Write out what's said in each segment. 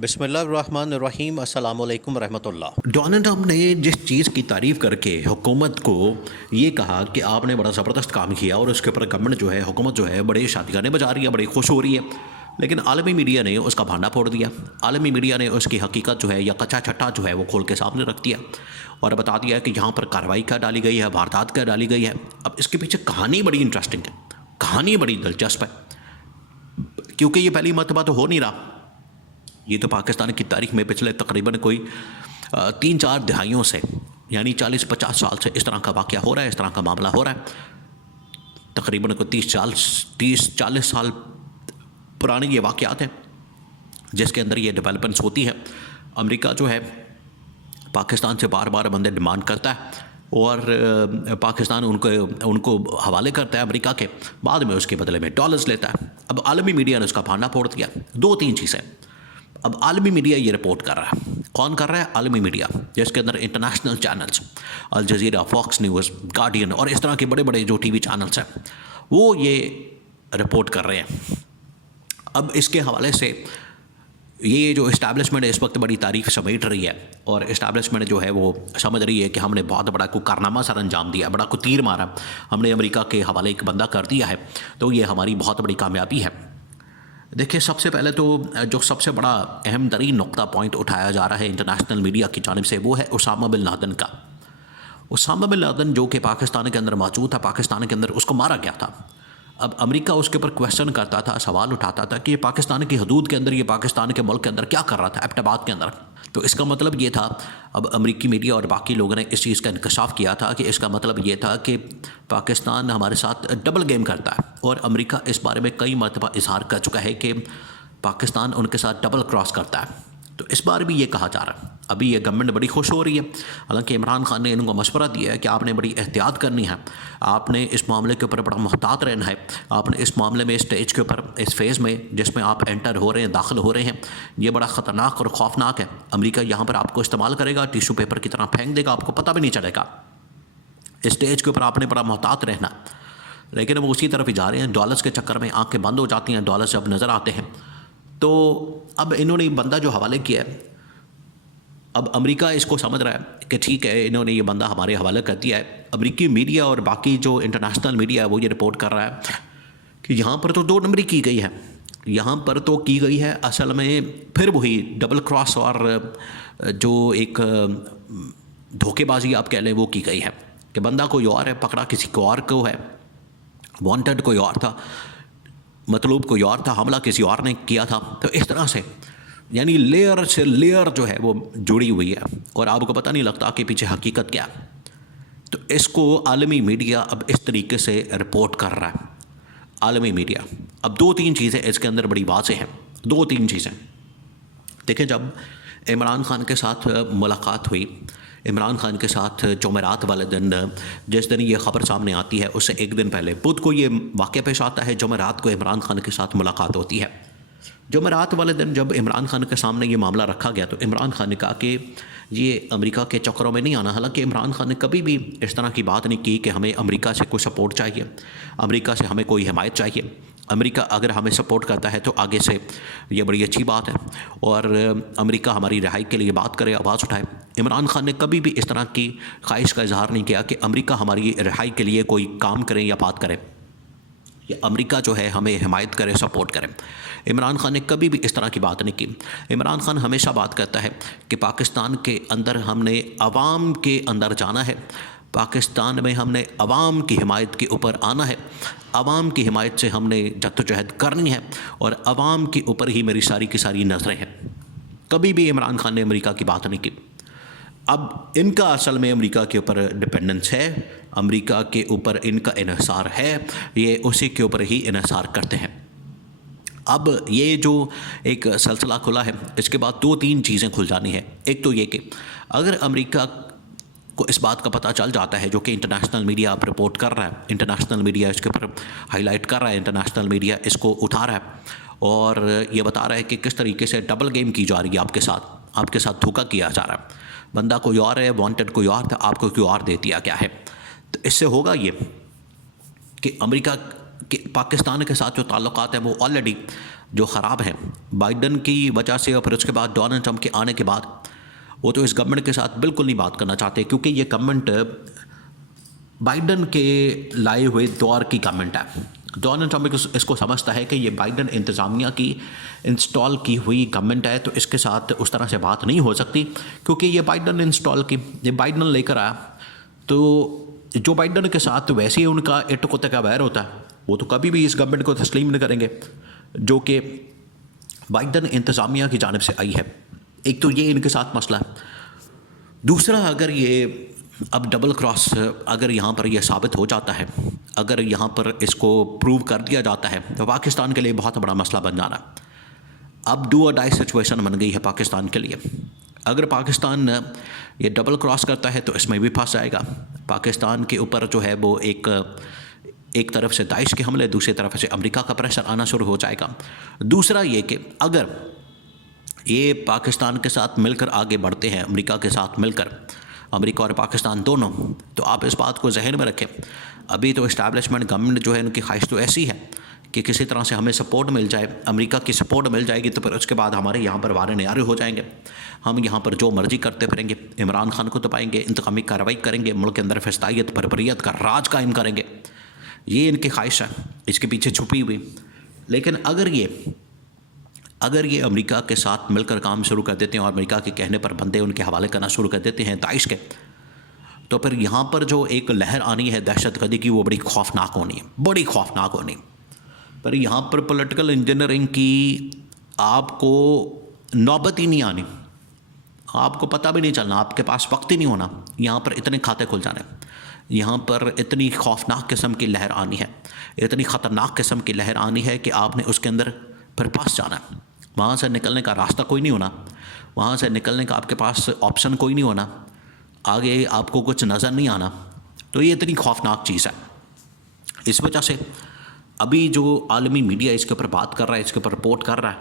بسم اللہ الرحمن الرحیم، السلام علیکم ورحمۃ اللہ۔ ڈونلڈ ٹرمپ نے جس چیز کی تعریف کر کے حکومت کو یہ کہا کہ آپ نے بڑا زبردست کام کیا اور اس کے اوپر گورنمنٹ جو ہے، حکومت جو ہے، بڑے شادیانے بجا رہی ہے، بڑی خوش ہو رہی ہے، لیکن عالمی میڈیا نے اس کا بھانڈا پھوڑ دیا۔ عالمی میڈیا نے اس کی حقیقت جو ہے یا کچا چھٹا جو ہے وہ کھول کے سامنے رکھ دیا اور بتا دیا کہ یہاں پر کارروائی کیا ڈالی گئی ہے، واردات کیا ڈالی گئی ہے۔ اب اس کے پیچھے کہانی بڑی انٹرسٹنگ ہے، کہانی بڑی دلچسپ ہے، کیونکہ یہ پہلی مرتبہ تو ہو نہیں رہا۔ یہ تو پاکستان کی تاریخ میں پچھلے تقریباً کوئی 3-4 دہائیوں سے، یعنی 40-50 سال سے اس طرح کا واقعہ ہو رہا ہے، اس طرح کا معاملہ ہو رہا ہے۔ تقریباً کوئی 30-40 سال پرانے یہ واقعات ہیں جس کے اندر یہ ڈیولپمنٹس ہوتی ہے۔ امریکہ جو ہے پاکستان سے بار بار بندے ڈیمانڈ کرتا ہے اور پاکستان ان کو حوالے کرتا ہے امریکہ کے، بعد میں اس کے بدلے میں ڈالرز لیتا ہے۔ اب عالمی میڈیا نے اس کا بھانڈا پھوڑ دیا۔ 2-3 چیزیں اب عالمی میڈیا یہ رپورٹ کر رہا ہے۔ کون کر رہا ہے؟ عالمی میڈیا، جس کے اندر international channels, Al Jazeera, Fox News, Guardian اور اس طرح کے بڑے بڑے جو ٹی وی چینلز ہیں وہ یہ رپورٹ کر رہے ہیں۔ اب اس کے حوالے سے یہ جو اسٹیبلشمنٹ اس وقت بڑی تعریف سمیٹ رہی ہے اور اسٹیبلشمنٹ جو ہے وہ سمجھ رہی ہے کہ ہم نے بہت بڑا کوئی کارنامہ سر انجام دیا، بڑا کوئی تیر مارا، ہم نے امریکہ کے حوالے ایک بندہ کر دیا ہے، تو یہ ہماری بہت بڑی کامیابی ہے۔ دیکھیں، سب سے پہلے تو جو سب سے بڑا اہم ترین نقطہ پوائنٹ اٹھایا جا رہا ہے انٹرنیشنل میڈیا کی جانب سے، وہ ہے اسامہ بن لادن کا۔ اسامہ بن لادن جو کہ پاکستان کے اندر موجود تھا، پاکستان کے اندر اس کو مارا گیا تھا۔ اب امریکہ اس کے اوپر کویسچن کرتا تھا، سوال اٹھاتا تھا کہ یہ پاکستان کی حدود کے اندر، یہ پاکستان کے ملک کے اندر کیا کر رہا تھا، ایبٹ آباد کے اندر۔ تو اس کا مطلب یہ تھا، اب امریکی میڈیا اور باقی لوگوں نے اس چیز کا انکشاف کیا تھا کہ اس کا مطلب یہ تھا کہ پاکستان ہمارے ساتھ ڈبل گیم کرتا ہے، اور امریکہ اس بارے میں کئی مرتبہ اظہار کر چکا ہے کہ پاکستان ان کے ساتھ ڈبل کراس کرتا ہے۔ تو اس بار بھی یہ کہا جا رہا ہے۔ ابھی یہ گورنمنٹ بڑی خوش ہو رہی ہے، حالانکہ عمران خان نے ان کو مشورہ دیا ہے کہ آپ نے بڑی احتیاط کرنی ہے، آپ نے اس معاملے کے اوپر بڑا محتاط رہنا ہے، آپ نے اس معاملے میں، اسٹیج کے اوپر، اس فیز میں جس میں آپ انٹر ہو رہے ہیں، داخل ہو رہے ہیں، یہ بڑا خطرناک اور خوفناک ہے۔ امریکہ یہاں پر آپ کو استعمال کرے گا، ٹیشو پیپر کی طرح پھینک دے گا، آپ کو پتہ بھی نہیں چلے گا۔ اسٹیج کے اوپر آپ نے بڑا محتاط رہنا، لیکن وہ اسی طرف ہی جا رہے ہیں۔ ڈالرز کے چکر میں آنکھیں بند ہو جاتی ہیں، ڈالرز جب نظر آتے ہیں تو اب انہوں نے بندہ جو حوالے کیا ہے، اب امریکہ اس کو سمجھ رہا ہے کہ ٹھیک ہے، انہوں نے یہ بندہ ہمارے حوالے کر دیا ہے۔ امریکی میڈیا اور باقی جو انٹرنیشنل میڈیا ہے وہ یہ رپورٹ کر رہا ہے کہ یہاں پر تو 2 نمبری کی گئی ہے، یہاں پر تو کی گئی ہے اصل میں پھر وہی ڈبل کراس اور جو ایک دھوکے بازی آپ کہہ لیں وہ کی گئی ہے کہ بندہ کوئی اور ہے، پکڑا کسی کو اور کو ہے، وانٹڈ کوئی اور تھا، مطلوب کوئی اور تھا، حملہ کسی اور نے کیا تھا۔ تو اس طرح سے یعنی لیئر سے لیئر جو ہے وہ جڑی ہوئی ہے اور آپ کو پتہ نہیں لگتا کہ پیچھے حقیقت کیا ہے۔ تو اس کو عالمی میڈیا اب اس طریقے سے رپورٹ کر رہا ہے۔ عالمی میڈیا اب 2-3 چیزیں اس کے اندر بڑی واضح ہیں، 2-3 چیزیں دیکھیں۔ جب عمران خان کے ساتھ ملاقات ہوئی، عمران خان کے ساتھ جمعرات والے دن، جس دن یہ خبر سامنے آتی ہے اس سے ایک دن پہلے بدھ کو یہ واقعہ پیش آتا ہے، جمعرات کو عمران خان کے ساتھ ملاقات ہوتی ہے۔ جمعرات والے دن جب عمران خان کے سامنے یہ معاملہ رکھا گیا تو عمران خان نے کہا کہ یہ امریکہ کے چکروں میں نہیں آنا۔ حالانکہ عمران خان نے کبھی بھی اس طرح کی بات نہیں کی کہ ہمیں امریکہ سے کوئی سپورٹ چاہیے، امریکہ سے ہمیں کوئی حمایت چاہیے۔ امریکہ اگر ہمیں سپورٹ کرتا ہے تو آگے سے یہ بڑی اچھی بات ہے، اور امریکہ ہماری رہائی کے لیے بات کرے، آواز اٹھائے۔ عمران خان نے کبھی بھی اس طرح کی خواہش کا اظہار نہیں کیا کہ امریکہ ہماری رہائی کے لیے کوئی کام کرے یا بات کرے، یا امریکہ جو ہے ہمیں حمایت کرے، سپورٹ کرے۔ عمران خان نے کبھی بھی اس طرح کی بات نہیں کی۔ عمران خان ہمیشہ بات کرتا ہے کہ پاکستان کے اندر ہم نے عوام کے اندر جانا ہے، پاکستان میں ہم نے عوام کی حمایت کے اوپر آنا ہے، عوام کی حمایت سے ہم نے جدوجہد کرنی ہے، اور عوام کے اوپر ہی میری ساری کی ساری نظریں ہیں۔ کبھی بھی عمران خان نے امریکہ کی بات نہیں کی۔ اب ان کا اصل میں امریکہ کے اوپر ڈپینڈنس ہے، امریکہ کے اوپر ان کا انحصار ہے، یہ اسی کے اوپر ہی انحصار کرتے ہیں۔ اب یہ جو ایک سلسلہ کھلا ہے، اس کے بعد 2-3 چیزیں کھل جانی ہیں۔ ایک تو یہ کہ اگر امریکہ کو اس بات کا پتہ چل جاتا ہے، جو کہ انٹرنیشنل میڈیا اب رپورٹ کر رہا ہے، انٹرنیشنل میڈیا اس کے اوپر ہائی لائٹ کر رہا ہے، انٹرنیشنل میڈیا اس کو اٹھا رہا ہے اور یہ بتا رہا ہے کہ کس طریقے سے ڈبل گیم کی جا رہی ہے آپ کے ساتھ دھوکہ کیا جا رہا ہے، بندہ کوئی اور ہے، وانٹڈ کوئی اور تھا، آپ کو کوئی اور دے دیا گیا ہے۔ تو اس سے ہوگا یہ کہ امریکہ کے پاکستان کے ساتھ جو تعلقات ہیں وہ آلریڈی جو خراب ہیں بائیڈن کی وجہ سے اور پھر اس کے بعد ڈونلڈ ٹرمپ کے آنے کے بعد، وہ تو اس گورنمنٹ کے ساتھ بالکل نہیں بات کرنا چاہتے، کیونکہ یہ گورنمنٹ بائیڈن کے لائے ہوئے دور کی گورنمنٹ ہے۔ ڈونلڈ ٹرمپ اس کو سمجھتا ہے کہ یہ بائیڈن انتظامیہ کی انسٹال کی ہوئی گورنمنٹ ہے، تو اس کے ساتھ اس طرح سے بات نہیں ہو سکتی، کیونکہ یہ بائیڈن انسٹال کی، یہ بائیڈن لے کر آیا، تو جو بائیڈن کے ساتھ ویسے ہی ان کا اٹ کتے کا ویر ہوتا ہے، وہ تو کبھی بھی اس گورنمنٹ کو تسلیم نہیں کریں گے جو کہ بائیڈن انتظامیہ کی جانب سے آئی ہے۔ ایک تو یہ ان کے ساتھ مسئلہ ہے۔ دوسرا، اگر یہ اب ڈبل کراس اگر یہاں پر یہ ثابت ہو جاتا ہے، اگر یہاں پر اس کو پروو کر دیا جاتا ہے، تو پاکستان کے لیے بہت بڑا مسئلہ بن جانا ہے۔ اب ڈو اور ڈائی سچویشن بن گئی ہے پاکستان کے لیے۔ اگر پاکستان یہ ڈبل کراس کرتا ہے تو اس میں بھی پھنس جائے گا۔ پاکستان کے اوپر جو ہے وہ ایک طرف سے داعش کے حملے، دوسری طرف سے امریکہ کا پریشر آنا شروع ہو جائے گا۔ دوسرا یہ کہ اگر یہ پاکستان کے ساتھ مل کر آگے بڑھتے ہیں، امریکہ کے ساتھ مل کر، امریکہ اور پاکستان دونوں، تو آپ اس بات کو ذہن میں رکھیں، ابھی تو اسٹیبلشمنٹ گورنمنٹ جو ہے ان کی خواہش تو ایسی ہے کہ کسی طرح سے ہمیں سپورٹ مل جائے، امریکہ کی سپورٹ مل جائے گی تو پھر اس کے بعد ہمارے یہاں پر وارے نیارے ہو جائیں گے، ہم یہاں پر جو مرضی کرتے پھریں گے، عمران خان کو دبائیں گے، انتقامی کارروائی کریں گے، ملک کے اندر فسادیت بربریت کا راج قائم کریں گے۔ یہ ان کی خواہش ہے، اس کے پیچھے چھپی ہوئی۔ لیکن اگر یہ امریکہ کے ساتھ مل کر کام شروع کر دیتے ہیں اور امریکہ کے کہنے پر بندے ان کے حوالے کرنا شروع کر دیتے ہیں داعش کے، تو پھر یہاں پر جو ایک لہر آنی ہے دہشت گردی کی، وہ بڑی خوفناک ہونی ہے، بڑی خوفناک ہونی۔ پر یہاں پر پولیٹیکل انجینئرنگ کی آپ کو نوبت ہی نہیں آنی، آپ کو پتہ بھی نہیں چلنا، آپ کے پاس وقت ہی نہیں ہونا، یہاں پر اتنے کھاتے کھل جانے، یہاں پر اتنی خوفناک قسم کی لہر آنی ہے، اتنی خطرناک قسم کی لہر آنی ہے کہ آپ نے اس کے اندر پھر پھنس جانا ہے، وہاں سے نکلنے کا راستہ کوئی نہیں ہونا، وہاں سے نکلنے کا آپ کے پاس آپشن کوئی نہیں ہونا، آگے آپ کو کچھ نظر نہیں آنا۔ تو یہ اتنی خوفناک چیز ہے۔ اس وجہ سے ابھی جو عالمی میڈیا اس کے اوپر بات کر رہا ہے، اس کے اوپر رپورٹ کر رہا ہے،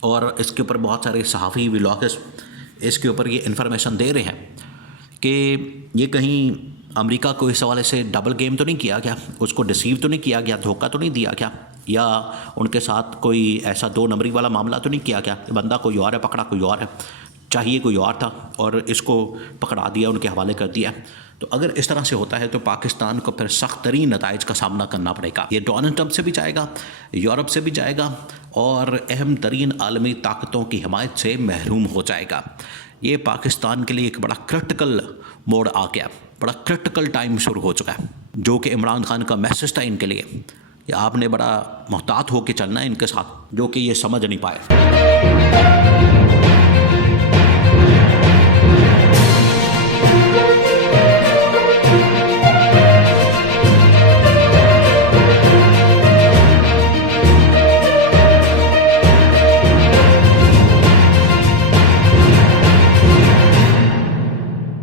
اور اس کے اوپر بہت سارے صحافی ولاگرز اس کے اوپر یہ انفارمیشن دے رہے ہیں کہ یہ کہیں امریکہ کو اس حوالے سے ڈبل گیم تو نہیں کیا گیا، اس کو ڈسیو تو نہیں کیا گیا، دھوکہ تو نہیں دیا گیا، یا ان کے ساتھ کوئی ایسا دو نمبری والا معاملہ تو نہیں کیا گیا، بندہ کوئی اور ہے، پکڑا کوئی اور ہے، چاہیے کوئی اور تھا اور اس کو پکڑا دیا، ان کے حوالے کر دیا۔ تو اگر اس طرح سے ہوتا ہے تو پاکستان کو پھر سخت ترین نتائج کا سامنا کرنا پڑے گا۔ یہ ڈونلڈ ٹرمپ سے بھی جائے گا، یورپ سے بھی جائے گا، اور اہم ترین عالمی طاقتوں کی حمایت سے محروم ہو جائے گا۔ یہ پاکستان کے لیے ایک بڑا کرٹیکل موڑ آ گیا، بڑا کرٹیکل ٹائم شروع ہو چکا ہے، جو کہ عمران خان کا میسج تھا ان کے لیے کہ آپ نے بڑا محتاط ہو کے چلنا ہے ان کے ساتھ، جو کہ یہ سمجھ نہیں پائے۔